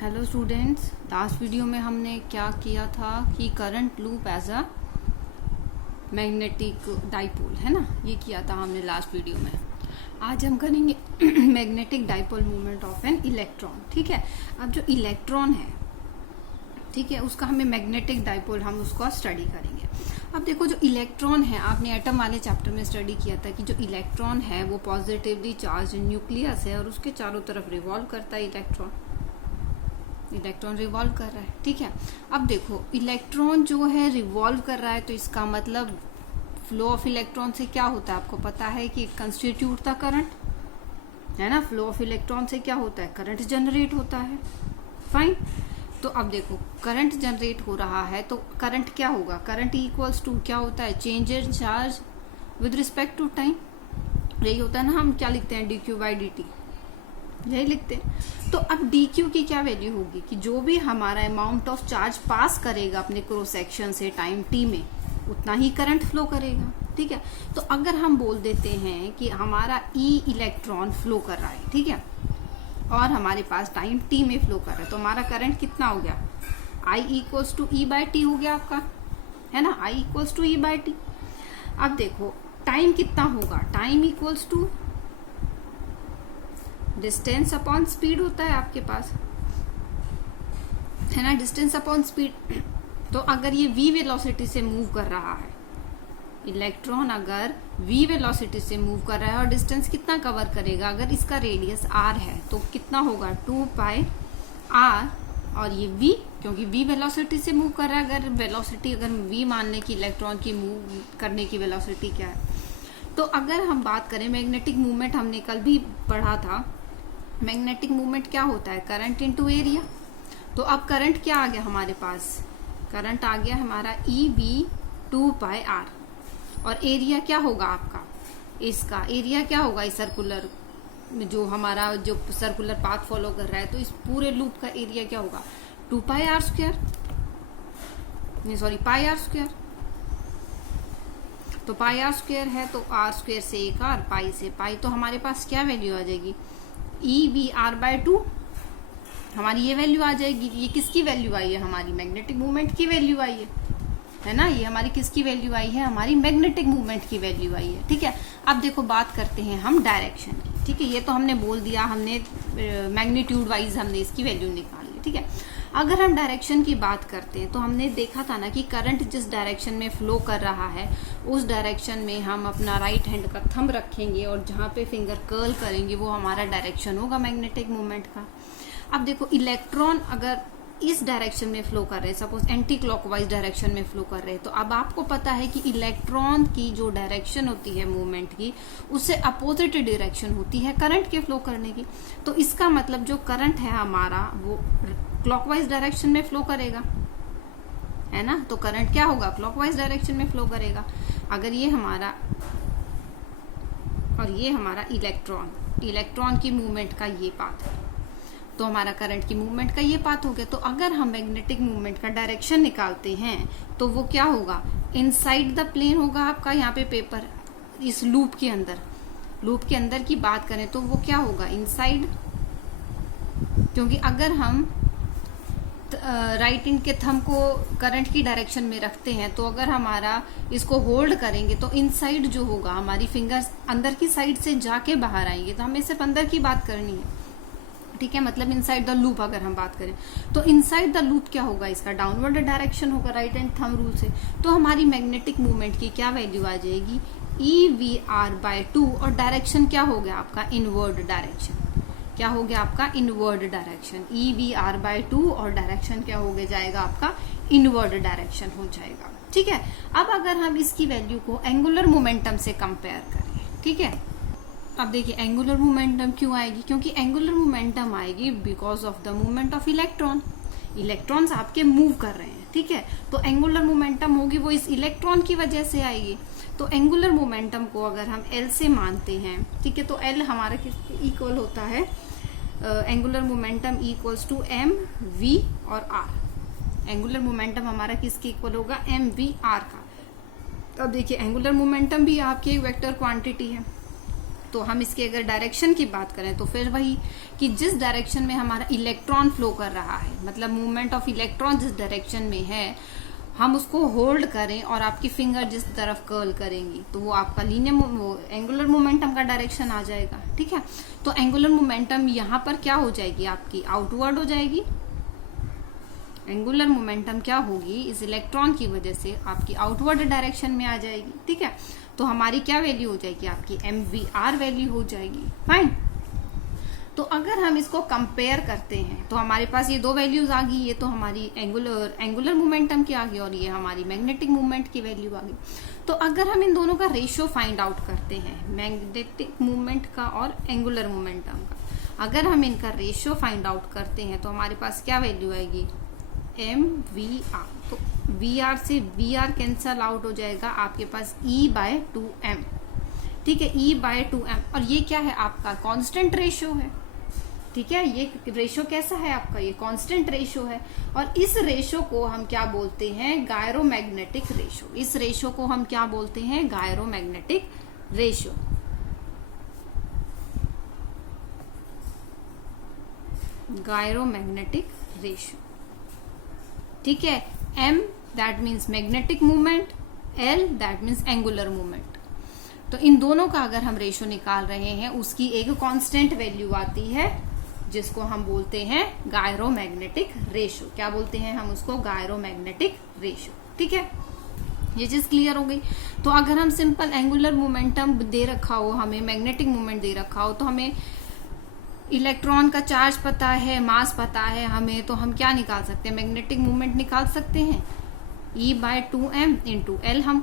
Hello students, last video में हमने क्या किया था कि current loop as a magnetic dipole, है ना, ये किया था हमने लास्ट वीडियो में। आज हम करेंगे magnetic dipole movement of an electron. ठीक है, अब जो इलेक्ट्रॉन है, ठीक है, उसका हमें मैग्नेटिक डाइपोल हम उसको स्टडी करेंगे। अब देखो, जो इलेक्ट्रॉन है, आपने एटम वाले चैप्टर में स्टडी किया था कि जो इलेक्ट्रॉन है वो पॉजिटिवली चार्ज न्यूक्लियस है और उसके चारों तरफ रिवॉल्व करता है। इलेक्ट्रॉन रिवॉल्व कर रहा है। ठीक है, अब देखो, इलेक्ट्रॉन जो है रिवॉल्व कर रहा है, तो इसका मतलब फ्लो ऑफ इलेक्ट्रॉन से क्या होता है, आपको पता है कि कंस्टिट्यूट द करंट, है ना। फ्लो ऑफ इलेक्ट्रॉन से क्या होता है, करंट जनरेट होता है। फाइन, तो अब देखो, करंट जनरेट हो रहा है तो करंट क्या होगा, करंट इक्वल्स टू क्या होता है, change in charge with respect to time. यही होता है ना, हम क्या लिखते हैं, dq बाई dt, यही लिखते हैं। तो अब dq की क्या वैल्यू होगी कि जो भी हमारा अमाउंट ऑफ चार्ज पास करेगा अपने क्रॉस सेक्शन से टाइम t में, उतना ही करंट फ्लो करेगा। ठीक है, तो अगर हम बोल देते हैं कि हमारा e इलेक्ट्रॉन फ्लो कर रहा है, ठीक है, और हमारे पास टाइम t में फ्लो कर रहा है, तो हमारा करंट कितना हो गया, I equals to E by T हो गया आपका, है ना, I equals to E by T. अब देखो, टाइम कितना होगा, time equals to distance upon speed होता है आपके पास, है ना, डिस्टेंस अपॉन स्पीड। तो अगर ये v वेलोसिटी से मूव कर रहा है, इलेक्ट्रॉन अगर v वेलोसिटी से मूव कर रहा है और डिस्टेंस कितना कवर करेगा, अगर इसका रेडियस r है तो कितना होगा, 2 पाई r, और ये v, क्योंकि v वेलोसिटी से मूव कर रहा है, अगर वेलोसिटी अगर v मान लें कि इलेक्ट्रॉन की मूव करने की वेलोसिटी क्या है। तो अगर हम बात करें मैग्नेटिक मूवमेंट, हमने कल भी पढ़ा था, मैग्नेटिक मूवमेंट क्या होता है, करंट इनटू एरिया। तो अब करंट क्या आ गया हमारे पास, करंट आ गया हमारा EB 2 पाई r, और एरिया क्या होगा आपका, इसका एरिया क्या होगा, इस सर्कुलर जो हमारा जो सर्कुलर पाथ फॉलो कर रहा है, तो इस पूरे लूप का एरिया क्या होगा, 2 पाई r स्क्वायर, नहीं सॉरी, पाई r स्क्वायर। तो पाई r स्क्वायर है तो r स्क्वायर से एक r, पाई से पाई, तो हमारे पास क्या वैल्यू आ जाएगी, EBR बाय 2, हमारी ये वैल्यू आ जाएगी। ये किसकी वैल्यू आई है, हमारी मैग्नेटिक मूवमेंट की वैल्यू आई है ना, ये हमारी किसकी वैल्यू आई है, हमारी मैग्नेटिक मूवमेंट की वैल्यू आई है। ठीक है, अब देखो बात करते हैं हम डायरेक्शन की। ठीक है, ये तो हमने बोल दिया, हमने मैग्नीट्यूड वाइज हमने इसकी वैल्यू निकाल ली। ठीक है, अगर हम डायरेक्शन की बात करते हैं तो हमने देखा था ना कि करंट जिस डायरेक्शन में फ्लो कर रहा है, उस डायरेक्शन में हम अपना राइट हैंड का थंब रखेंगे और जहाँ पे फिंगर कर्ल करेंगे वो हमारा डायरेक्शन होगा मैग्नेटिक मूवमेंट का। अब देखो, इलेक्ट्रॉन अगर इस डायरेक्शन में फ्लो कर रहे हैं, सपोज एंटी क्लॉकवाइज डायरेक्शन में फ्लो कर रहे हैं, तो अब आपको पता है कि इलेक्ट्रॉन की जो डायरेक्शन होती है मूवमेंट की, उससे अपोजिट डायरेक्शन होती है करंट के फ्लो करने की। तो इसका मतलब जो करंट है हमारा वो क्लॉकवाइज डायरेक्शन में फ्लो करेगा, है ना। तो करंट क्या होगा, क्लॉकवाइज डायरेक्शन में फ्लो करेगा। अगर ये हमारा और ये हमारा इलेक्ट्रॉन की मूवमेंट का ये पाथ है, तो हमारा करंट की मूवमेंट का ये पाथ हो गया। तो अगर हम मैग्नेटिक मूवमेंट का डायरेक्शन निकालते हैं तो वो क्या होगा, इनसाइड द प्लेन होगा आपका, यहाँ पे पेपर इस लूप के अंदर की बात करें तो वो क्या होगा, इनसाइड, क्योंकि अगर हम राइट हैंड के थंब को करंट की डायरेक्शन में रखते हैं, तो अगर हमारा इसको होल्ड करेंगे तो इनसाइड जो होगा, हमारी फिंगर्स अंदर की साइड से जाके बाहर आएंगे, तो हमें सिर्फ अंदर की बात करनी है। ठीक है, मतलब इनसाइड द लूप अगर हम बात करें तो इनसाइड द लूप क्या होगा, इसका डाउनवर्ड डायरेक्शन होगा राइट हैंड थंब रूल से। तो हमारी मैग्नेटिक मूवमेंट की क्या वैल्यू आ जाएगी, EVR बाय 2, और डायरेक्शन क्या हो गया आपका, इनवर्ड डायरेक्शन। क्या हो गया आपका, इनवर्ड डायरेक्शन, EVR बाय 2, और डायरेक्शन क्या हो गया जाएगा आपका, इनवर्ड डायरेक्शन हो जाएगा। ठीक है, अब अगर हम इसकी वैल्यू को एंगुलर मोमेंटम से कंपेयर करें, ठीक है, अब देखिए एंगुलर मोमेंटम क्यों आएगी, क्योंकि एंगुलर मोमेंटम आएगी because of the movement of electrons आपके मूव कर रहे हैं। ठीक है, तो एंगुलर मोमेंटम होगी वो इस इलेक्ट्रॉन की वजह से आएगी। तो एंगुलर मोमेंटम को अगर हम L से मानते हैं, ठीक है, तो L हमारा किसके इक्वल होता है, angular momentum equals to mv और r। एंगुलर मोमेंटम हमारा किसके इक्वल होगा, mv r का। अब देखिए, एंगुलर मोमेंटम भी आपकी एक वेक्टर क्वांटिटी है, तो हम इसके अगर डायरेक्शन की बात करें तो फिर वही कि जिस डायरेक्शन में हमारा इलेक्ट्रॉन फ्लो कर रहा है, मतलब मूवमेंट ऑफ इलेक्ट्रॉन जिस डायरेक्शन में है, हम उसको होल्ड करें और आपकी फिंगर जिस तरफ कर्ल करेंगी तो वो आपका लीनियर एंगुलर मोमेंटम का डायरेक्शन आ जाएगा। ठीक है, तो एंगुलर मोमेंटम यहाँ पर क्या हो जाएगी, आपकी आउटवर्ड हो जाएगी। एंगुलर मोमेंटम क्या होगी, इस इलेक्ट्रॉन की वजह से आपकी आउटवर्ड डायरेक्शन में आ जाएगी। ठीक है, तो हमारी क्या वैल्यू हो जाएगी, आपकी MVR वैल्यू हो जाएगी। फाइन। तो अगर हम इसको कंपेयर करते हैं तो हमारे पास ये दो वैल्यूज आ गई, ये तो हमारी एंगुलर मोमेंटम की आ गई और ये हमारी मैग्नेटिक मूवमेंट की वैल्यू आ गई। तो अगर हम इन दोनों का रेशियो फाइंड आउट करते हैं, मैग्नेटिक मूवमेंट का और एंगुलर मोमेंटम का, अगर हम इनका रेशियो फाइंड आउट करते हैं तो हमारे पास क्या वैल्यू आएगी, MVR। तो VR से VR कैंसल आउट हो जाएगा, आपके पास E/2m। ठीक है, E/2m। और ये क्या है, आपका कांस्टेंट रेशियो है। ठीक है, ये रेशियो कैसा है आपका, ये कांस्टेंट रेशियो है। और इस रेशियो को हम क्या बोलते हैं, गायरोमैग्नेटिक रेशियो। इस रेशियो को हम क्या बोलते हैं, गायरोमैग्नेटिक रेशियो। Gyromagnetic ratio. ठीक है, M that means magnetic movement, L that means angular movement. तो इन दोनों का अगर हम रेशियो निकाल रहे हैं, उसकी एक कांस्टेंट वैल्यू आती है जिसको हम बोलते हैं गायरोमैग्नेटिक रेशियो। क्या बोलते हैं हम उसको, गायरोमैग्नेटिक रेशियो। ठीक है, ये चीज क्लियर हो गई। तो अगर हम सिंपल एंगुलर मोमेंटम दे रखा हो, हमें मैग्नेटिक मूवमेंट दे रखा हो, तो हमें इलेक्ट्रॉन का चार्ज पता है, मास पता है हमें, तो हम क्या निकाल सकते हैं, मैग्नेटिक मूवमेंट निकाल सकते हैं। E/2m इंटू L हम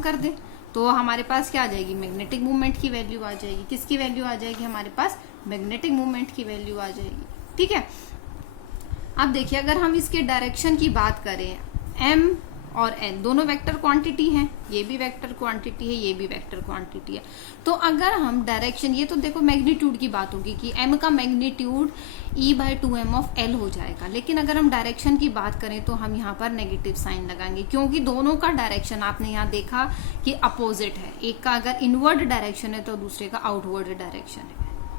कर दें तो हमारे पास क्या आ जाएगी, मैग्नेटिक मूवमेंट की वैल्यू आ जाएगी। किसकी वैल्यू आ जाएगी, हमारे पास मैग्नेटिक मूवमेंट की वैल्यू आ जाएगी। ठीक है, अब देखिए अगर हम इसके डायरेक्शन की बात करें, M और N दोनों वेक्टर क्वांटिटी हैं, ये भी वेक्टर क्वांटिटी है, ये भी वेक्टर क्वांटिटी है। तो अगर हम डायरेक्शन, ये तो देखो मैग्नीट्यूड की बात होगी कि M का मैग्नीट्यूड E/2m ऑफ L हो जाएगा, लेकिन अगर हम डायरेक्शन की बात करें तो हम यहाँ पर नेगेटिव साइन लगाएंगे, क्योंकि दोनों का डायरेक्शन आपने यहाँ देखा कि अपोजिट है। एक का अगर इनवर्ड डायरेक्शन है तो दूसरे का आउटवर्ड डायरेक्शन है।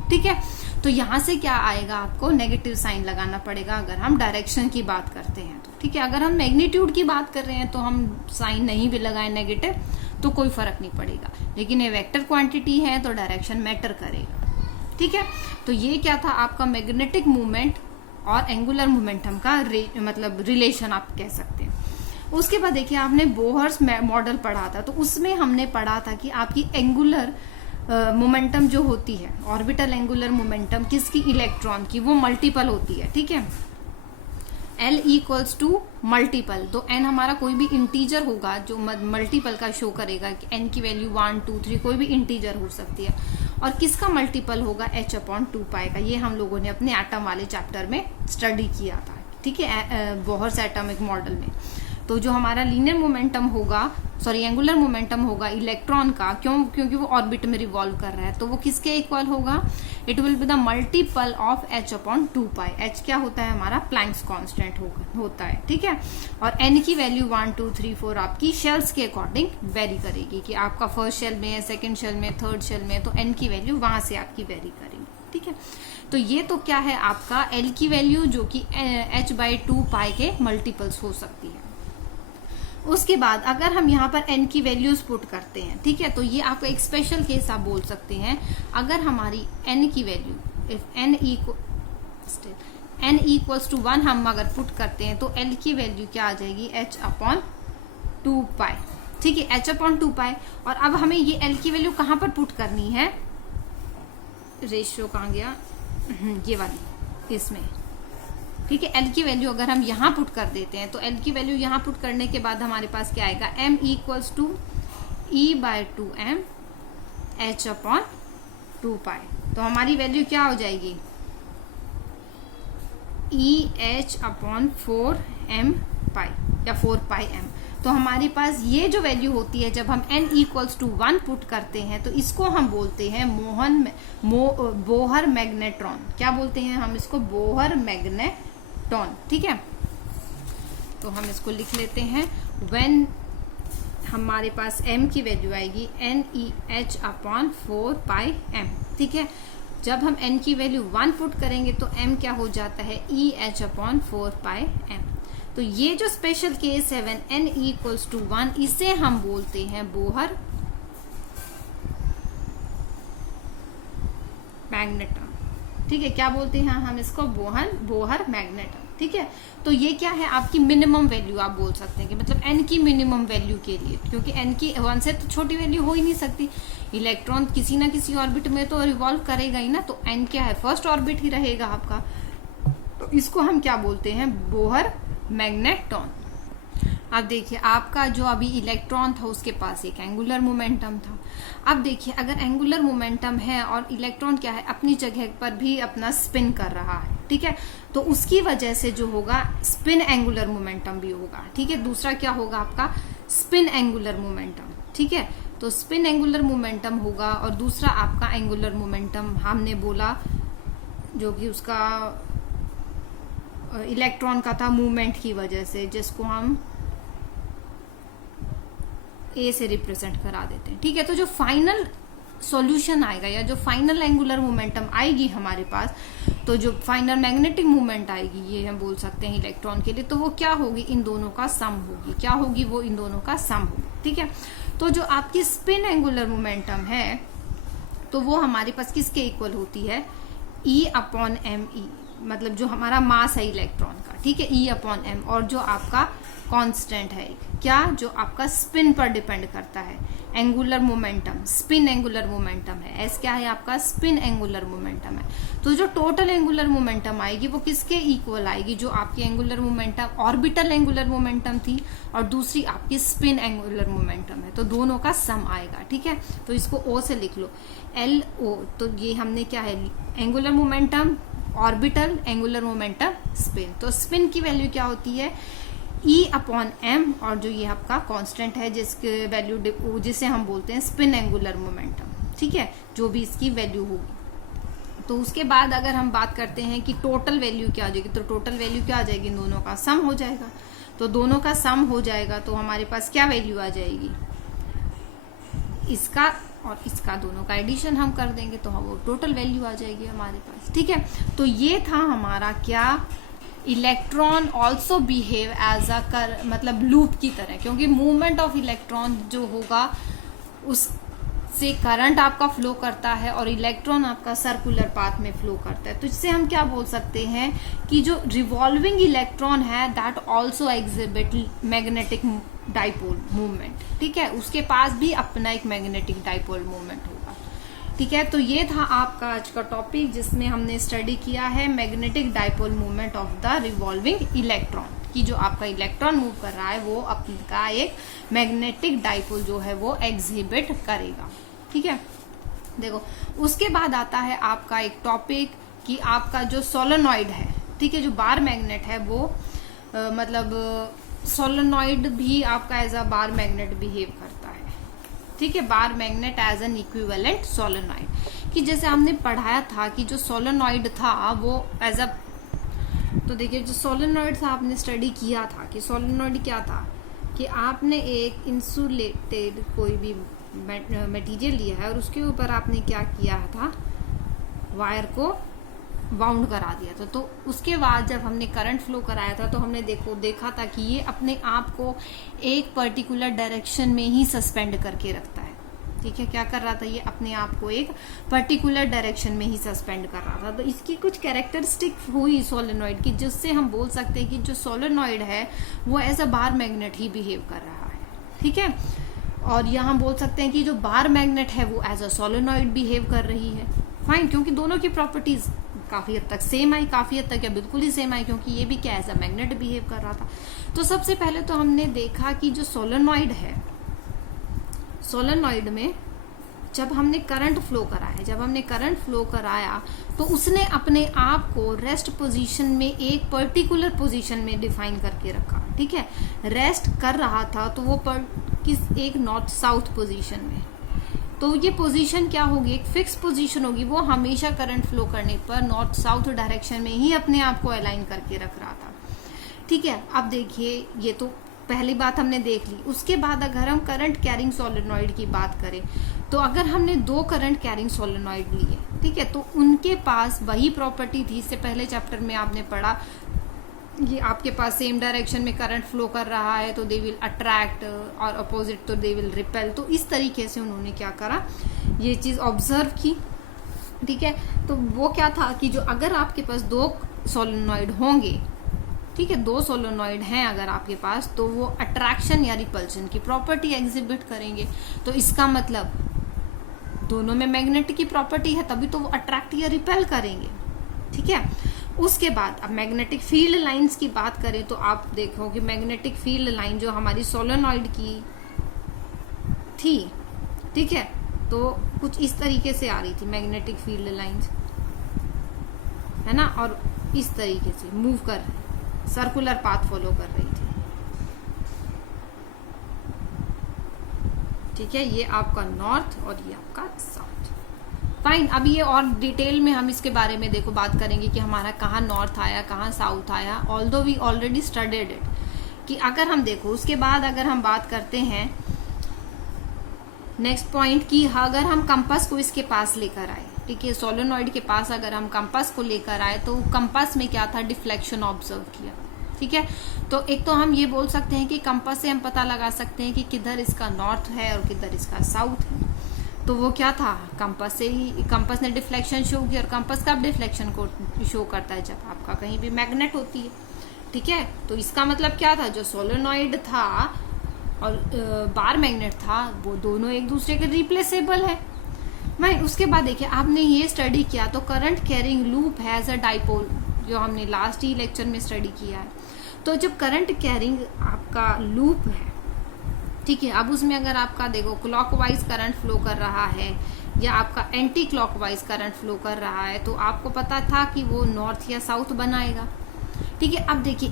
ठीक है, तो यहां से क्या आएगा, आपको नेगेटिव साइन लगाना पड़ेगा अगर हम डायरेक्शन की बात करते हैं तो। ठीक है, अगर हम मैग्नीट्यूड की बात कर रहे हैं तो हम साइन नहीं भी लगाएं नेगेटिव तो कोई फर्क नहीं पड़ेगा, लेकिन ये वेक्टर क्वांटिटी है तो डायरेक्शन मैटर करेगा। ठीक है, तो ये क्या था आपका मैग्नेटिक मूवमेंट और एंगुलर मोमेंटम का मतलब रिलेशन आप कह सकते हैं। उसके बाद देखिए आपने बोहर्स मॉडल पढ़ा था, तो उसमें हमने पढ़ा था कि आपकी एंगुलर मोमेंटम जो होती है, ऑर्बिटल एंगुलर मोमेंटम किसकी, इलेक्ट्रॉन की, वो मल्टीपल होती है। ठीक है, L इक्वल्स टू मल्टीपल, तो N हमारा कोई भी इंटीजर होगा जो मल्टीपल का शो करेगा कि N की वैल्यू 1, 2, 3 कोई भी इंटीजर हो सकती है। और किसका मल्टीपल होगा, H/2π का। ये हम लोगों ने अपने एटम वाले चैप्टर में स्टडी किया था। ठीक है, बोहर्स एटॉमिक मॉडल में। तो जो हमारा लीनियर मोमेंटम होगा, सॉरी एंगुलर मोमेंटम होगा इलेक्ट्रॉन का, क्योंकि वो ऑर्बिट में रिवॉल्व कर रहा है, तो वो किसके इक्वल होगा, it will be the multiple of H/2π। H क्या होता है हमारा, प्लैंक्स कांस्टेंट होता है। ठीक है, और N की वैल्यू 1, 2, 3, 4 आपकी शेल्स के अकॉर्डिंग वेरी करेगी कि आपका फर्स्ट शेल में है, सेकेंड शेल में, थर्ड शेल में, तो N की वैल्यू वहां से आपकी वेरी करेगी। ठीक है, तो ये तो क्या है आपका L की वैल्यू जो कि H/2π के मल्टीपल्स हो सकती है। उसके बाद अगर हम यहाँ पर N की वैल्यूज पुट करते हैं, ठीक है, तो ये आपका एक स्पेशल केस आप बोल सकते हैं। अगर हमारी N की value if N equals to 1 हम अगर पुट करते हैं तो L की वैल्यू क्या आ जाएगी, H/2π। ठीक है, H/2π। और अब हमें ये L की वैल्यू कहाँ पर पुट करनी है, रेशियो कहाँ गया, ये वाली इसमें। ठीक है, L की वैल्यू अगर हम यहाँ पुट कर देते हैं तो L की वैल्यू यहाँ पुट करने के बाद हमारे पास क्या आएगा, M equals to E/2m H/2π। तो हमारी वैल्यू क्या हो जाएगी, EH/4m या 4πm। तो हमारे पास ये जो वैल्यू होती है जब हम N इक्वल्स टू 1 पुट करते हैं तो इसको हम बोलते हैं बोहर मैग्नेट्रॉन। क्या बोलते हैं हम इसको, बोहर मैग्नेट्रॉन। ठीक है, तो हम इसको लिख लेते हैं, व्हेन हमारे पास m की वैल्यू आएगी NEH/4πm। ठीक है, जब हम n की वैल्यू 1 पुट करेंगे तो m क्या हो जाता है EH/4πm। तो ये जो स्पेशल केस है व्हेन n = 1, इसे हम बोलते हैं बोहर मैग्नेटम। ठीक है, क्या बोलते हैं हम इसको? बोहर मैग्नेटम। ठीक है, तो ये क्या है? आपकी मिनिमम वैल्यू आप बोल सकते हैं कि मतलब n की मिनिमम वैल्यू के लिए, क्योंकि n की 1 से तो छोटी वैल्यू हो ही नहीं सकती। इलेक्ट्रॉन किसी ना किसी ऑर्बिट में तो रिवॉल्व करेगा ही ना, तो n क्या है? फर्स्ट ऑर्बिट ही रहेगा आपका। तो इसको हम क्या बोलते हैं? Bohr magneton. अब देखिए, आपका जो अभी इलेक्ट्रॉन था उसके पास एक एंगुलर मोमेंटम था। अब देखिए, अगर एंगुलर मोमेंटम है और इलेक्ट्रॉन क्या है? अपनी जगह पर भी अपना स्पिन कर रहा है। ठीक है, तो उसकी वजह से जो होगा स्पिन एंगुलर मोमेंटम भी होगा। ठीक है, दूसरा क्या होगा आपका? Spin angular momentum. ठीक है, तो स्पिन एंगुलर मोमेंटम होगा और दूसरा आपका एंगुलर मोमेंटम हमने बोला जो कि उसका इलेक्ट्रॉन का था मूवमेंट की वजह से, जिसको हम ए से रिप्रेजेंट करा देते हैं। ठीक है, तो जो फाइनल सॉल्यूशन आएगा या जो फाइनल एंगुलर मोमेंटम आएगी हमारे पास, तो जो फाइनल मैग्नेटिक मूवमेंट आएगी, ये हम बोल सकते हैं इलेक्ट्रॉन के लिए, तो वो क्या होगी? इन दोनों का सम होगी। क्या होगी? वो इन दोनों का सम होगी। ठीक है, तो जो आपकी स्पिन एंगुलर मोमेंटम है तो वो हमारे पास किसके इक्वल होती है? E/me, मतलब जो हमारा मास है इलेक्ट्रॉन का। ठीक है, E/m, और जो आपका कांस्टेंट है क्या? जो आपका स्पिन पर डिपेंड करता है, angular momentum, spin angular momentum है। एस क्या है आपका? स्पिन एंगुलर मोमेंटम है। तो जो टोटल एंगुलर मोमेंटम आएगी वो किसके इक्वल आएगी? जो आपकी angular momentum orbital angular momentum थी और दूसरी आपकी स्पिन एंगुलर मोमेंटम है, तो दोनों का सम आएगा। ठीक है, तो इसको O से लिख लो, LO। तो ये हमने क्या है? Angular momentum orbital, angular momentum spin. तो स्पिन की वैल्यू क्या होती है? E/m, और जो ये आपका कांस्टेंट है जिसके वैल्यू जिसे हम बोलते हैं स्पिन एंगुलर मोमेंटम। ठीक है, जो भी इसकी वैल्यू होगी। तो उसके बाद अगर हम बात करते हैं कि टोटल वैल्यू क्या आ जाएगी, तो टोटल वैल्यू क्या आ जाएगी? इन दोनों का सम हो जाएगा। तो दोनों का सम हो जाएगा तो हमारे पास क्या वैल्यू आ जाएगी? इसका और इसका दोनों का एडिशन हम कर देंगे तो वो टोटल वैल्यू आ जाएगी हमारे पास। ठीक है, तो ये था हमारा क्या? Electron also behave as a मतलब लूप की तरह, क्योंकि मूवमेंट ऑफ इलेक्ट्रॉन जो होगा उससे करंट आपका फ्लो करता है और इलेक्ट्रॉन आपका सर्कुलर पाथ में फ्लो करता है। तो इससे हम क्या बोल सकते हैं कि जो रिवॉल्विंग इलेक्ट्रॉन है that also exhibit magnetic dipole movement. ठीक है, उसके पास भी अपना एक मैग्नेटिक डाइपोल मूवमेंट होगा। ठीक है, तो ये था आपका आज का टॉपिक जिसमें हमने स्टडी किया है magnetic dipole movement of the revolving electron, कि जो आपका इलेक्ट्रॉन मूव कर रहा है वो अपना एक मैग्नेटिक डाइपोल जो है वो एग्जिबिट करेगा। ठीक है, देखो उसके बाद आता है आपका एक टॉपिक कि आपका जो सोलेनॉइड है, ठीक है, जो बार मैग्नेट है वो मतलब सोलेनॉइड भी आपका as a bar magnet behave करता है। ठीक है, bar magnet as an equivalent solenoid, कि जैसे हमने पढ़ाया था कि जो सोलेनॉइड था वो एज अ, तो देखिए जो सोलेनॉइड था आपने स्टडी किया था कि सोलेनॉइड क्या था, कि आपने एक इंसुलेटेड कोई भी मटेरियल लिया है और उसके ऊपर आपने क्या किया था, वायर को बाउंड करा दिया था। तो उसके बाद जब हमने करंट फ्लो कराया था तो हमने देखा था कि ये अपने आप को एक पर्टिकुलर डायरेक्शन में ही सस्पेंड करके रखता है। ठीक है, क्या कर रहा था, ये अपने आप को एक पर्टिकुलर डायरेक्शन में ही सस्पेंड कर रहा था। तो इसकी कुछ कैरेक्टरिस्टिक हुई सोलेनॉइड की, जिससे हम बोल सकते हैं कि जो सोलेनॉइड है वो एज अ बार मैग्नेट ही बिहेव कर रहा है। ठीक है, और यहाँ बोल सकते हैं कि जो बार मैग्नेट है वो एज अ सोलेनॉइड बिहेव कर रही है। फाइन, क्योंकि दोनों की प्रॉपर्टीज काफी हद तक सेम आई, काफी हद तक या बिल्कुल ही सेम आई, क्योंकि ये भी क्या एज अ मैग्नेट बिहेव कर रहा था। तो सबसे पहले तो हमने देखा कि जो सोलेनॉइड है, सोलेनॉइड में जब हमने करंट फ्लो कराया तो उसने अपने आप को रेस्ट पोजीशन में एक पर्टिकुलर पोजीशन में डिफाइन करके रखा। ठीक है, रेस्ट कर रहा था तो वो एक नॉर्थ साउथ पोजीशन में, तो ये पोजीशन क्या होगी, एक फिक्स पोजीशन होगी, वो हमेशा करंट फ्लो करने पर नॉर्थ साउथ डायरेक्शन में ही अपने आप को अलाइन करके रख रहा था। ठीक है, अब देखिए ये तो पहली बात हमने देख ली। उसके बाद अगर हम करंट कैरिंग सोलेनॉइड की बात करें तो अगर हमने 2 करंट कैरिंग सोलेनॉइड लिए, ठीक है, तो उनके पास वही प्रॉपर्टी थी। इससे पहले चैप्टर में आपने पढ़ा, ये आपके पास सेम डायरेक्शन में करंट फ्लो कर रहा है तो दे विल अट्रैक्ट, और अपोजिट तो दे विल रिपेल। तो इस तरीके से उन्होंने क्या करा, ये चीज ऑब्जर्व की, ठीक है। तो वो क्या था कि जो अगर आपके पास 2 सोलेनॉइड होंगे, ठीक है, 2 सोलेनॉइड हैं अगर आपके पास, तो वो अट्रैक्शन या रिपल्शन की प्रॉपर्टी एग्जिबिट करेंगे। तो इसका मतलब दोनों में मैग्नेटिक की प्रॉपर्टी है, तभी तो वो अट्रैक्ट या रिपेल करेंगे, ठीक है। उसके बाद अब मैग्नेटिक फील्ड लाइंस की बात करें तो आप देखो कि मैग्नेटिक फील्ड लाइन जो हमारी सोलेनॉइड की थी, ठीक है, तो कुछ इस तरीके से आ रही थी मैग्नेटिक फील्ड लाइंस, है ना, और इस तरीके से मूव कर सर्कुलर पाथ फॉलो कर रही थी, ठीक है। ये आपका नॉर्थ और ये आपका साउथ। फाइन, अब ये और डिटेल में हम इसके बारे में देखो बात करेंगे कि हमारा कहाँ नॉर्थ आया, कहाँ साउथ आया, although we already studied it. कि अगर हम देखो उसके बाद अगर हम बात करते हैं नेक्स्ट पॉइंट की, अगर हम कंपास को इसके पास लेकर आए, ठीक है, सोलेनॉइड के पास अगर हम कंपास को लेकर आए तो कंपास में क्या था, डिफ्लेक्शन ऑब्जर्व किया, ठीक है। तो एक तो हम ये बोल सकते हैं कि कंपास से हम पता लगा सकते हैं कि किधर इसका नॉर्थ है और किधर इसका साउथ है। तो वो क्या था, कंपास से ही, कंपास ने डिफ्लेक्शन शो किया। और कंपास कब डिफ्लेक्शन को शो करता है, जब आपका कहीं भी मैग्नेट होती है, ठीक है। तो इसका मतलब क्या था, जो सोलेनॉइड था और बार मैग्नेट था वो दोनों एक दूसरे के रिप्लेसेबल है। मैं उसके बाद देखिए आपने ये स्टडी किया तो current carrying loop has a dipole, जो हमने लास्ट ही लेक्चर में स्टडी किया है। तो जब करंट कैरिंग आपका लूप है, ठीक है, अब उसमें अगर आपका देखो क्लॉकवाइज करंट फ्लो कर रहा है या आपका एंटी क्लॉकवाइज करंट फ्लो कर रहा है, तो आपको पता था कि वो नॉर्थ या साउथ बनाएगा, ठीक है। अब देखिए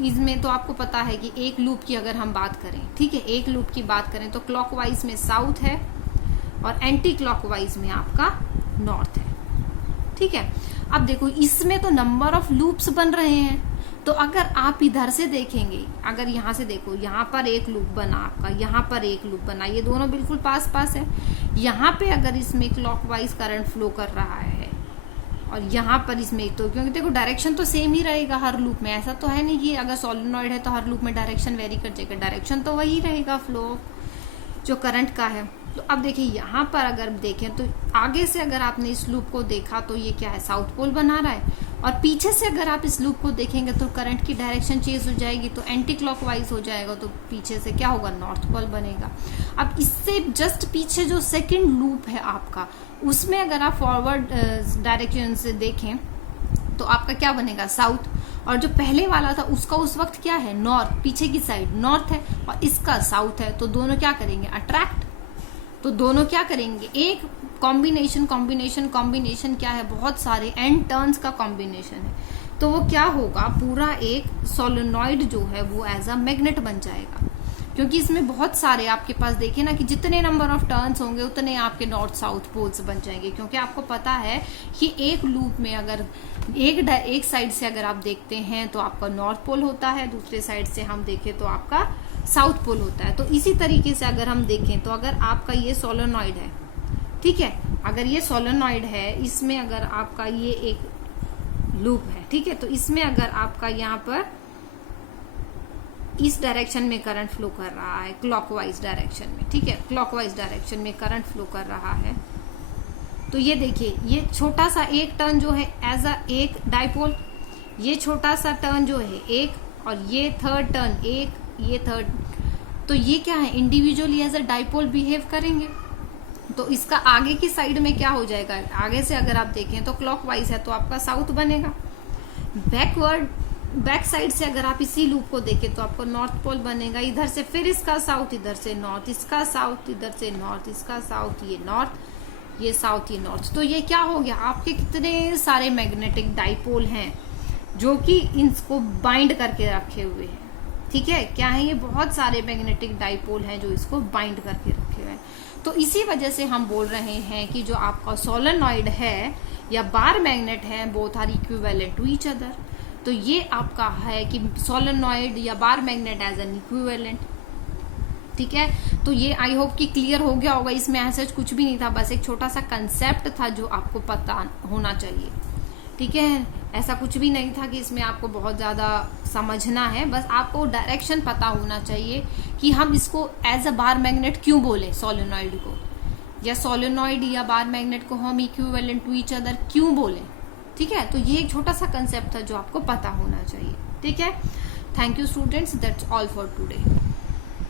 इसमें तो आपको पता है कि एक लूप की अगर हम बात करें, ठीक है, एक लूप की बात करें तो क्लॉकवाइज में साउथ है और एंटी क्लॉकवाइज में आपका नॉर्थ है, ठीक है। अब देखो इसमें तो नंबर ऑफ लूप्स बन रहे हैं, तो अगर आप इधर से देखेंगे, अगर यहां से देखो, यहां पर एक लूप बना आपका, यहां पर एक लूप बना, ये दोनों बिल्कुल पास पास है। यहां पे अगर इसमें क्लॉकवाइज करंट फ्लो कर रहा है और यहाँ पर इसमें, तो क्योंकि देखो डायरेक्शन तो सेम ही रहेगा हर लूप में, ऐसा तो है नहीं कि अगर सोलेनॉइड है तो हर लूप में डायरेक्शन वेरी कर जाएगा, डायरेक्शन तो वही रहेगा फ्लो जो करंट का है। तो अब देखिए यहाँ पर अगर देखें तो आगे से अगर आपने इस लूप को देखा तो ये क्या है, साउथ पोल बना रहा है, और पीछे से अगर आप इस लूप को देखेंगे तो करंट की डायरेक्शन चेंज हो जाएगी, तो एंटी क्लॉकवाइज हो जाएगा, तो पीछे से क्या होगा, नॉर्थ पोल बनेगा। अब इससे जस्ट पीछे जो सेकंड लूप है आपका, उसमें अगर आप फॉरवर्ड डायरेक्शन से देखें तो आपका क्या बनेगा, साउथ। और जो पहले वाला था उसका उस वक्त क्या है, नॉर्थ, पीछे की साइड नॉर्थ है और इसका साउथ है, तो दोनों क्या करेंगे, अट्रैक्ट। तो दोनों क्या करेंगे, एक कॉम्बिनेशन क्या है, बहुत सारे एंड टर्न्स का कॉम्बिनेशन है, तो वो क्या होगा, पूरा एक सोलेनॉइड जो है वो एज अ मैग्नेट बन जाएगा। क्योंकि इसमें बहुत सारे आपके पास देखिए ना कि जितने नंबर ऑफ टर्न्स होंगे उतने आपके नॉर्थ साउथ पोल्स बन जाएंगे। क्योंकि आपको पता है कि एक लूप में अगर एक साइड से अगर आप देखते हैं तो आपका नॉर्थ पोल होता है, दूसरे साइड से हम देखें तो आपका साउथ पोल होता है। तो इसी तरीके से अगर हम देखें तो अगर आपका ये सोलेनॉइड है, ठीक है, अगर ये सोलेनॉइड है, इसमें अगर आपका ये एक लूप है, ठीक है, तो इसमें अगर आपका यहाँ पर इस डायरेक्शन में करंट फ्लो कर रहा है, क्लॉकवाइज डायरेक्शन में, ठीक है, क्लॉकवाइज डायरेक्शन में करंट फ्लो कर रहा है, तो ये देखिए ये छोटा सा एक टर्न जो है एज अ एक डाइपोल, ये छोटा सा टर्न जो है एक, और ये थर्ड टर्न एक, ये थर्ड, तो ये क्या है, individually as a dipole behave करेंगे। तो इसका आगे की साइड में क्या हो जाएगा, आगे से अगर आप देखें तो क्लॉकवाइज है तो आपका साउथ बनेगा, बैक साइड से अगर आप इसी लूप को देखें तो आपको नॉर्थ पोल बनेगा, इधर से फिर इसका साउथ, इधर से नॉर्थ, इसका साउथ, इधर से नॉर्थ, इसका साउथ, ये नॉर्थ, ये साउथ, ये नॉर्थ। तो ये क्या हो गया, आपके कितने सारे मैग्नेटिक डाइपोल हैं जो कि इनको बाइंड करके रखे हुए हैं, ठीक है, क्या है, ये बहुत सारे मैग्नेटिक डाइपोल हैं जो इसको बाइंड करके रखे हुए हैं। तो इसी वजह से हम बोल रहे हैं कि जो आपका सोलेनॉइड है या बार मैग्नेट है, both are equivalent to each other. तो ये आपका है कि सोलेनॉइड या bar magnet as an equivalent. ठीक है, तो ये आई होप कि क्लियर हो गया होगा। इसमें ऐसा कुछ भी नहीं था, बस एक छोटा सा कंसेप्ट था जो आपको पता होना चाहिए। ठीक है, ऐसा कुछ भी नहीं था कि इसमें आपको बहुत ज्यादा समझना है, बस आपको डायरेक्शन पता होना चाहिए कि हम इसको एज अ बार मैग्नेट क्यों बोले सोलेनॉइड को, या सोलेनॉइड या बार मैग्नेट को हम इक्विवेलेंट टू ईच अदर क्यों बोले। ठीक है, तो ये एक छोटा सा कंसेप्ट था जो आपको पता होना चाहिए। ठीक है, thank you students, that's all for today.